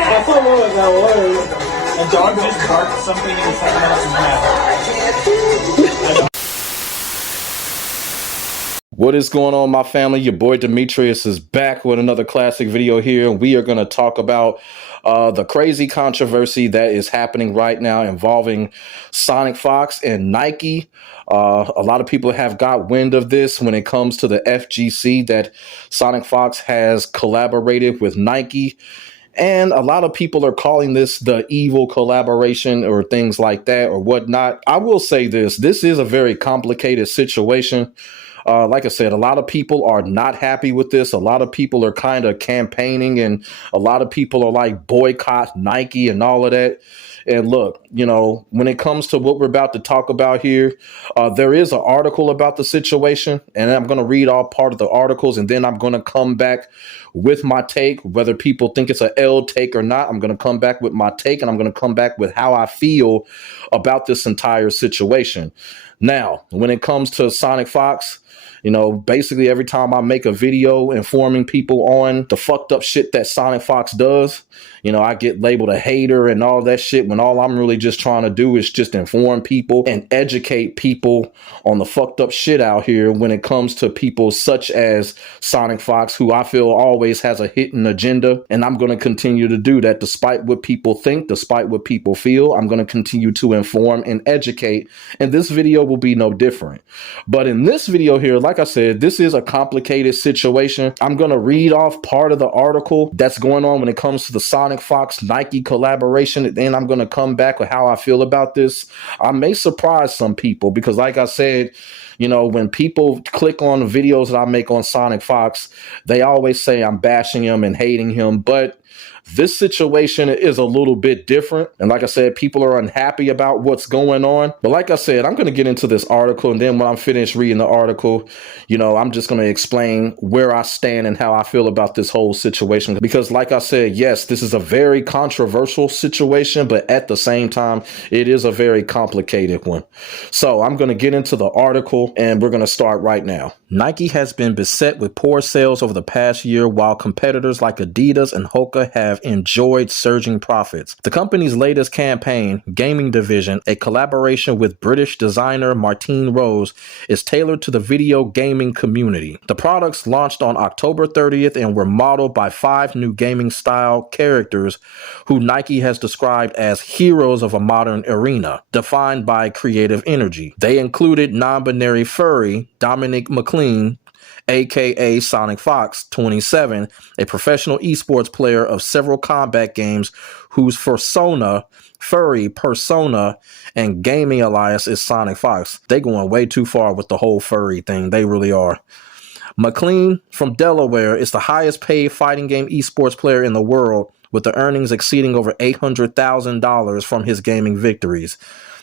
That's what was that word. A dog just barked something in someone else's mouth. What is going on, my family? Your boy Demetrius is back with another classic video here. We are going to talk about the crazy controversy that is happening right now involving sonicfox and Nike. A lot of people have got wind of this when it comes to the FGC, that sonicfox has collaborated with Nike. And a lot of people are calling this the evil collaboration or things like that or whatnot. I will say this is a very complicated situation. Like I said, a lot of people are not happy with this. A lot of people are kind of campaigning, and a lot of people are like boycott Nike and all of that. And look, you know, when it comes to what we're about to talk about here, there is an article about the situation, and I'm going to read all part of the articles, and then I'm going to come back with my take, whether people think it's an L take or not. I'm going to come back with my take, and I'm going to come back with how I feel about this entire situation. Now, when it comes to sonicfox, you know, basically every time I make a video informing people on the fucked up shit that sonicfox does, you know, I get labeled a hater and all that shit, when all I'm really just trying to do is just inform people and educate people on the fucked up shit out here when it comes to people such as sonicfox, who I feel always has a hidden agenda. And I'm going to continue to do that despite what people think, despite what people feel. I'm going to continue to inform and educate. And this video will be no different. But in this video here, like I said, this is a complicated situation. I'm going to read off part of the article that's going on when it comes to the sonicfox Nike collaboration, and then I'm going to come back with how I feel about this. I may surprise some people because, like I said, you know, when people click on the videos that I make on sonicfox, they always say I'm bashing him and hating him, but this situation is a little bit different. And like I said, people are unhappy about what's going on. But like I said, I'm going to get into this article. And then when I'm finished reading the article, you know, I'm just going to explain where I stand and how I feel about this whole situation. Because like I said, yes, this is a very controversial situation, but at the same time, it is a very complicated one. So I'm going to get into the article, and we're going to start right now. Nike has been beset with poor sales over the past year, while competitors like Adidas and Hoka have enjoyed surging profits. The company's latest campaign, Gaming Division, a collaboration with British designer Martine Rose, is tailored to the video gaming community. The products launched on October 30th and were modeled by 5 new gaming style characters who Nike has described as heroes of a modern arena, defined by creative energy. They included non-binary furry Dominic McLean, aka sonicfox 27, a professional esports player of several combat games whose furry persona and gaming alias is sonicfox. They going way too far with the whole furry thing. They really are. McLean from Delaware is the highest paid fighting game esports player in the world, with the earnings exceeding over $800,000 from his gaming victories.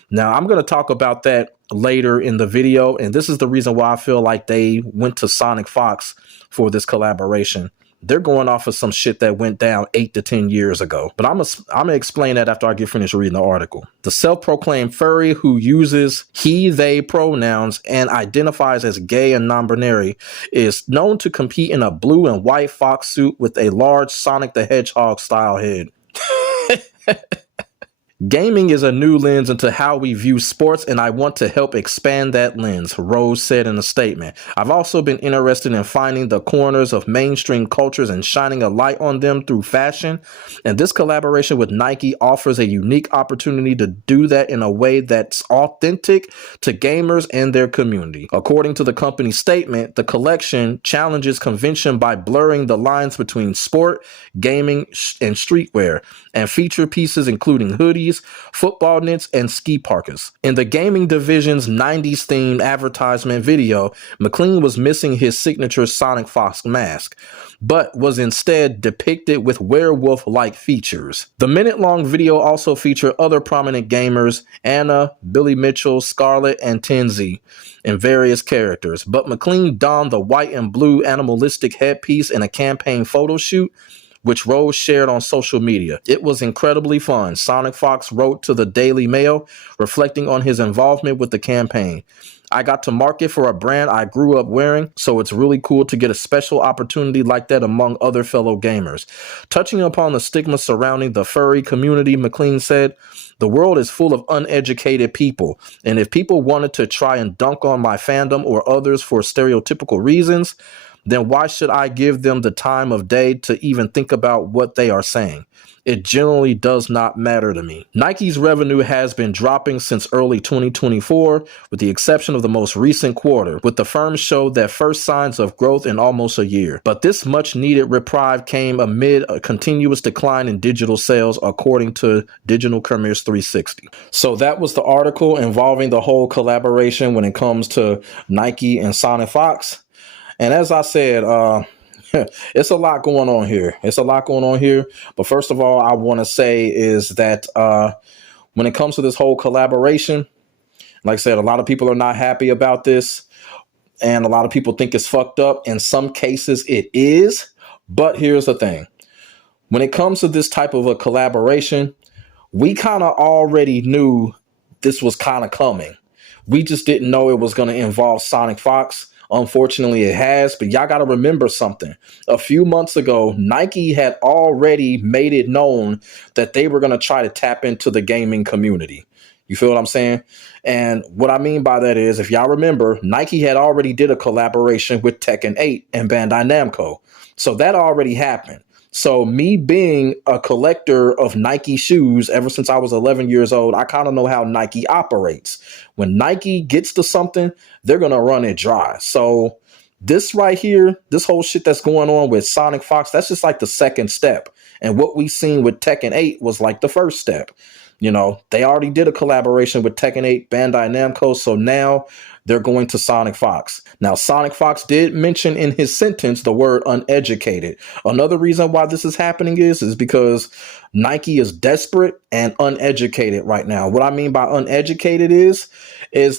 Now, I'm going to talk about that later in the video, and this is the reason why I feel like they went to sonicfox for this collaboration. They're going off of some shit that went down 8 to 10 years ago. But I'm gonna explain that after I get finished reading the article. The self-proclaimed furry, who uses he, they pronouns and identifies as gay and non-binary, is known to compete in a blue and white fox suit with a large Sonic the Hedgehog style head. Gaming is a new lens into how we view sports, and I want to help expand that lens, Rose said in a statement. I've also been interested in finding the corners of mainstream cultures and shining a light on them through fashion, and this collaboration with Nike offers a unique opportunity to do that in a way that's authentic to gamers and their community. According to the company's statement, the collection challenges convention by blurring the lines between sport, gaming, and streetwear, and feature pieces including hoodies, football knits, and ski parkas. In the gaming division's 90s themed advertisement video, McLean was missing his signature sonicfox mask, but was instead depicted with werewolf-like features. The minute-long video also featured other prominent gamers, Anna, Billy Mitchell, Scarlett, and Tenzi, and various characters, but McLean donned the white and blue animalistic headpiece in a campaign photo shoot, which Rose shared on social media. It was incredibly fun, sonicfox wrote to the Daily Mail, reflecting on his involvement with the campaign. I got to market for a brand I grew up wearing, so it's really cool to get a special opportunity like that among other fellow gamers. Touching upon the stigma surrounding the furry community, McLean said, the world is full of uneducated people, and if people wanted to try and dunk on my fandom or others for stereotypical reasons, then why should I give them the time of day to even think about what they are saying? It generally does not matter to me. Nike's revenue has been dropping since early 2024, with the exception of the most recent quarter, with the firm showed their first signs of growth in almost a year. But this much needed reprieve came amid a continuous decline in digital sales, according to Digital Commerce 360. So that was the article involving the whole collaboration when it comes to Nike and sonicfox. And as I said, it's a lot going on here. It's a lot going on here. But first of all, I want to say is that when it comes to this whole collaboration, like I said, a lot of people are not happy about this. And a lot of people think it's fucked up. In some cases, it is. But here's the thing. When it comes to this type of a collaboration, we kind of already knew this was kind of coming. We just didn't know it was going to involve sonicfox. Unfortunately, it has, but y'all got to remember something. A few months ago, Nike had already made it known that they were going to try to tap into the gaming community. You feel what I'm saying? And what I mean by that is, if y'all remember, Nike had already did a collaboration with Tekken 8 and Bandai Namco. So that already happened. So me being a collector of Nike shoes ever since I was 11 years old, I kind of know how Nike operates. When Nike gets to something, they're going to run it dry. So this right here, this whole shit that's going on with sonicfox, that's just like the second step. And what we seen with Tekken 8 was like the first step. You know, they already did a collaboration with Tekken 8, Bandai Namco, so now they're going to sonicfox. Now, sonicfox did mention in his sentence the word uneducated. Another reason why this is happening is because Nike is desperate and uneducated right now. What I mean by uneducated is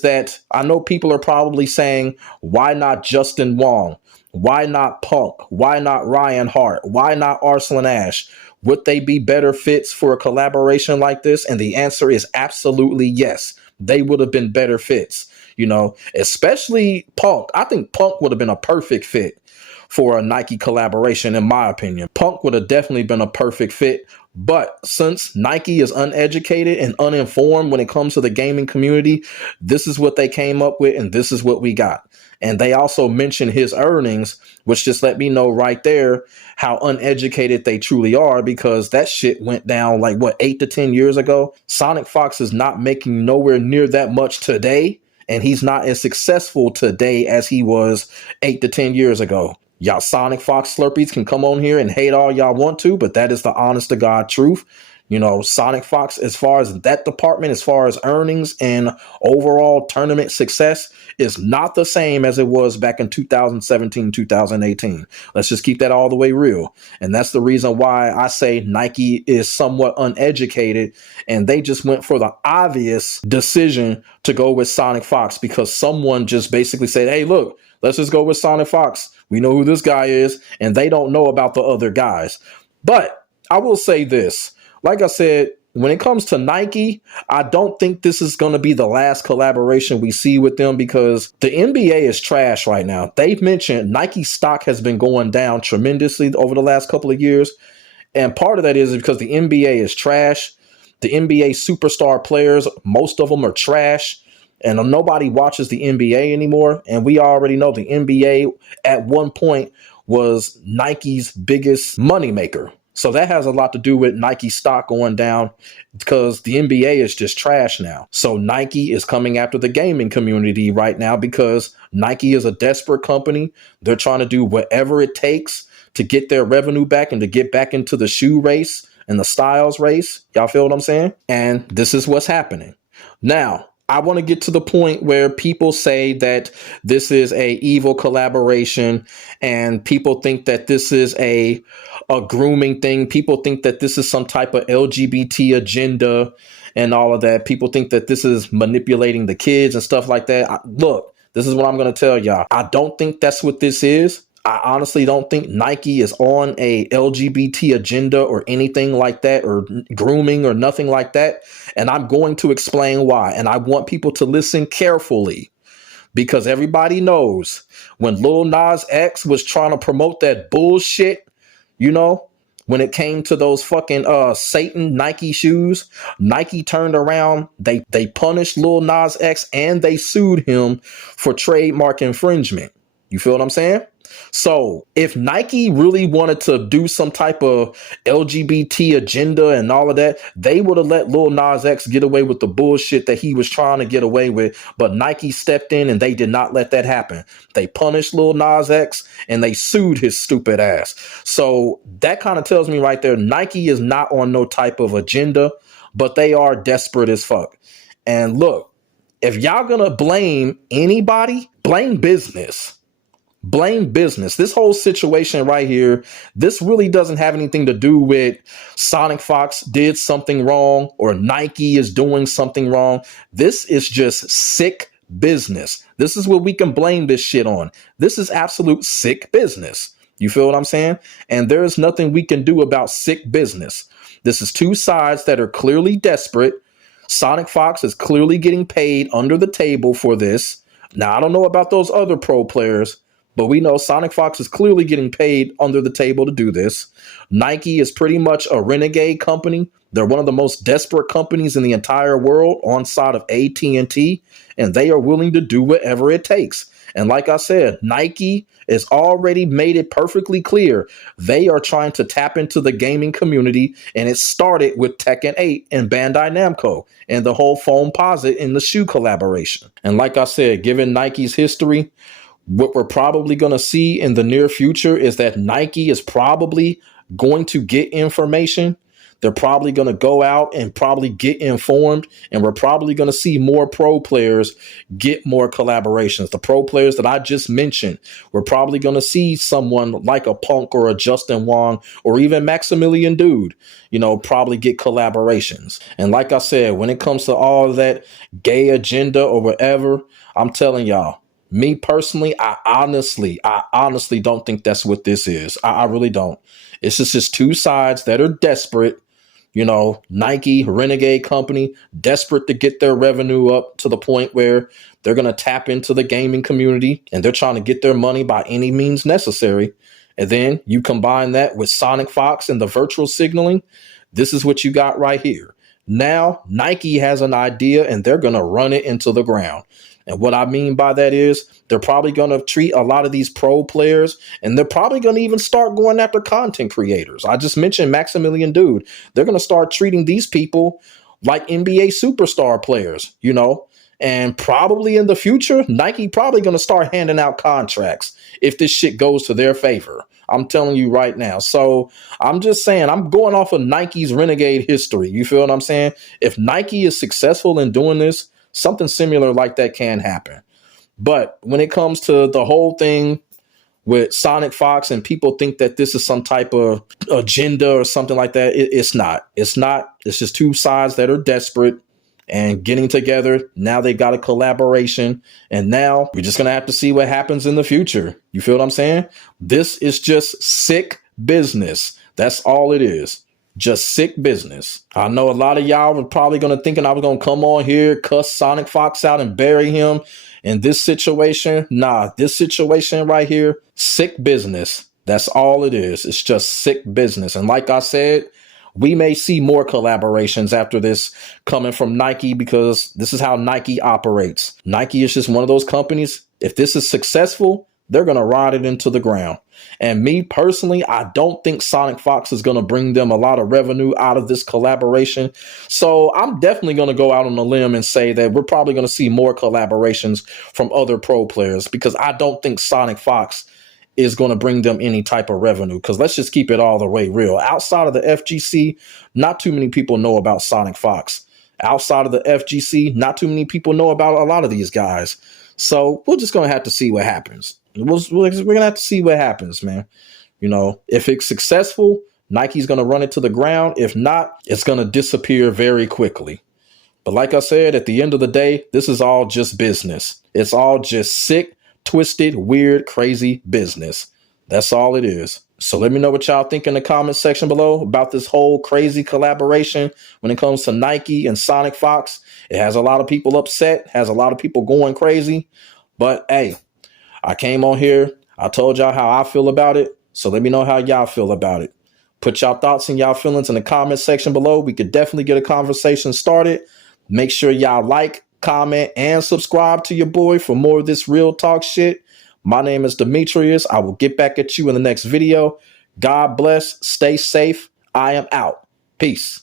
that I know people are probably saying, why not Justin Wong? Why not Punk? Why not Ryan Hart? Why not Arslan Ash? Would they be better fits for a collaboration like this? And the answer is absolutely yes. They would have been better fits, you know, especially Punk. I think Punk would have been a perfect fit for a Nike collaboration, in my opinion. Punk would have definitely been a perfect fit. But since Nike is uneducated and uninformed when it comes to the gaming community, this is what they came up with, and this is what we got. And they also mentioned his earnings, which just let me know right there how uneducated they truly are, because that shit went down like, what, 8 to 10 years ago? sonicfox is not making nowhere near that much today, and he's not as successful today as he was 8 to 10 years ago. Y'all sonicfox Slurpees can come on here and hate all y'all want to, but that is the honest to God truth. You know, sonicfox, as far as that department, as far as earnings and overall tournament success, is not the same as it was back in 2017, 2018. Let's just keep that all the way real. And that's the reason why I say Nike is somewhat uneducated, and they just went for the obvious decision to go with sonicfox because someone just basically said, hey, look, let's just go with sonicfox. We know who this guy is, and they don't know about the other guys. But I will say this. Like I said, when it comes to Nike, I don't think this is going to be the last collaboration we see with them, because the NBA is trash right now. They've mentioned Nike stock has been going down tremendously over the last couple of years. And part of that is because the NBA is trash. The NBA superstar players, most of them are trash. And nobody watches the NBA anymore. And we already know the NBA at one point was Nike's biggest moneymaker. So that has a lot to do with Nike stock going down, because the NBA is just trash now. So Nike is coming after the gaming community right now because Nike is a desperate company. They're trying to do whatever it takes to get their revenue back and to get back into the shoe race and the styles race. Y'all feel what I'm saying? And this is what's happening. Now, I want to get to the point where people say that this is a evil collaboration, and people think that this is a grooming thing. People think that this is some type of LGBT agenda and all of that. People think that this is manipulating the kids and stuff like that. Look, this is what I'm going to tell y'all. I don't think that's what this is. I honestly don't think Nike is on a LGBT agenda or anything like that, or grooming or nothing like that. And I'm going to explain why. And I want people to listen carefully. because everybody knows when Lil Nas X was trying to promote that bullshit, you know, when it came to those fucking Satan Nike shoes, Nike turned around, they punished Lil Nas X and they sued him for trademark infringement. You feel what I'm saying? So if Nike really wanted to do some type of LGBT agenda and all of that, they would have let Lil Nas X get away with the bullshit that he was trying to get away with. But Nike stepped in and they did not let that happen. They punished Lil Nas X and they sued his stupid ass. So that kind of tells me right there, Nike is not on no type of agenda, but they are desperate as fuck. And look, if y'all gonna blame anybody, blame business. Blame business. This whole situation right here, this really doesn't have anything to do with sonicfox did something wrong or Nike is doing something wrong. This is just sick business. This is what we can blame this shit on. This is absolute sick business. You feel what I'm saying? And there is nothing we can do about sick business. This is two sides that are clearly desperate. sonicfox is clearly getting paid under the table for this. Now, I don't know about those other pro players, but we know sonicfox is clearly getting paid under the table to do this. Nike is pretty much a renegade company. They're one of the most desperate companies in the entire world on side of AT&T, and they are willing to do whatever it takes. And like I said, Nike has already made it perfectly clear they are trying to tap into the gaming community, and it started with Tekken 8 and Bandai Namco and the whole Foamposite in the shoe collaboration. And like I said, given Nike's history, what we're probably going to see in the near future is that Nike is probably going to get information. They're probably going to go out and probably get informed, and we're probably going to see more pro players get more collaborations. The pro players that I just mentioned, we're probably going to see someone like a Punk or a Justin Wong or even Maximilian Dude, you know, probably get collaborations. And like I said, when it comes to all that gay agenda or whatever, I'm telling y'all, me personally, I honestly don't think that's what this is. I really don't. It's just two sides that are desperate. You know, Nike, renegade company, desperate to get their revenue up to the point where they're going to tap into the gaming community and they're trying to get their money by any means necessary. And then you combine that with sonicfox and the virtual signaling. This is what you got right here. Now, Nike has an idea and they're going to run it into the ground. And what I mean by that is they're probably going to treat a lot of these pro players, and they're probably going to even start going after content creators. I just mentioned Maximilian Dude. They're going to start treating these people like NBA superstar players, you know, and probably in the future, Nike probably going to start handing out contracts if this shit goes to their favor. I'm telling you right now. So I'm just saying, I'm going off of Nike's renegade history. You feel what I'm saying? If Nike is successful in doing this, something similar like that can happen. But when it comes to the whole thing with sonicfox and people think that this is some type of agenda or something like that, it's not. It's not. It's just two sides that are desperate and getting together. Now they got a collaboration, and now we're just going to have to see what happens in the future. You feel what I'm saying? This is just sick business. That's all it is. Just sick business. I know a lot of y'all were probably going to thinking I was going to come on here, cuss sonicfox out and bury him in this situation. Nah, this situation right here, sick business. That's all it is. It's just sick business. And like I said, we may see more collaborations after this coming from Nike, because this is how Nike operates. Nike is just one of those companies. If this is successful, they're going to ride it into the ground. And me personally, I don't think sonicfox is going to bring them a lot of revenue out of this collaboration. So I'm definitely going to go out on a limb and say that we're probably going to see more collaborations from other pro players, because I don't think sonicfox is going to bring them any type of revenue. Because let's just keep it all the way real. Outside of the FGC, not too many people know about sonicfox. Outside of the FGC, not too many people know about a lot of these guys. So we're just going to have to see what happens. We're going to have to see what happens, man. You know, if it's successful, Nike's going to run it to the ground. If not, it's going to disappear very quickly. But like I said, at the end of the day, this is all just business. It's all just sick, twisted, weird, crazy business. That's all it is. So let me know what y'all think in the comment section below about this whole crazy collaboration when it comes to Nike and sonicfox. It has a lot of people upset, has a lot of people going crazy. But hey, I came on here. I told y'all how I feel about it. So let me know how y'all feel about it. Put y'all thoughts and y'all feelings in the comment section below. We could definitely get a conversation started. Make sure y'all like, comment, and subscribe to your boy for more of this real talk shit. My name is Demetrius. I will get back at you in the next video. God bless. Stay safe. I am out. Peace.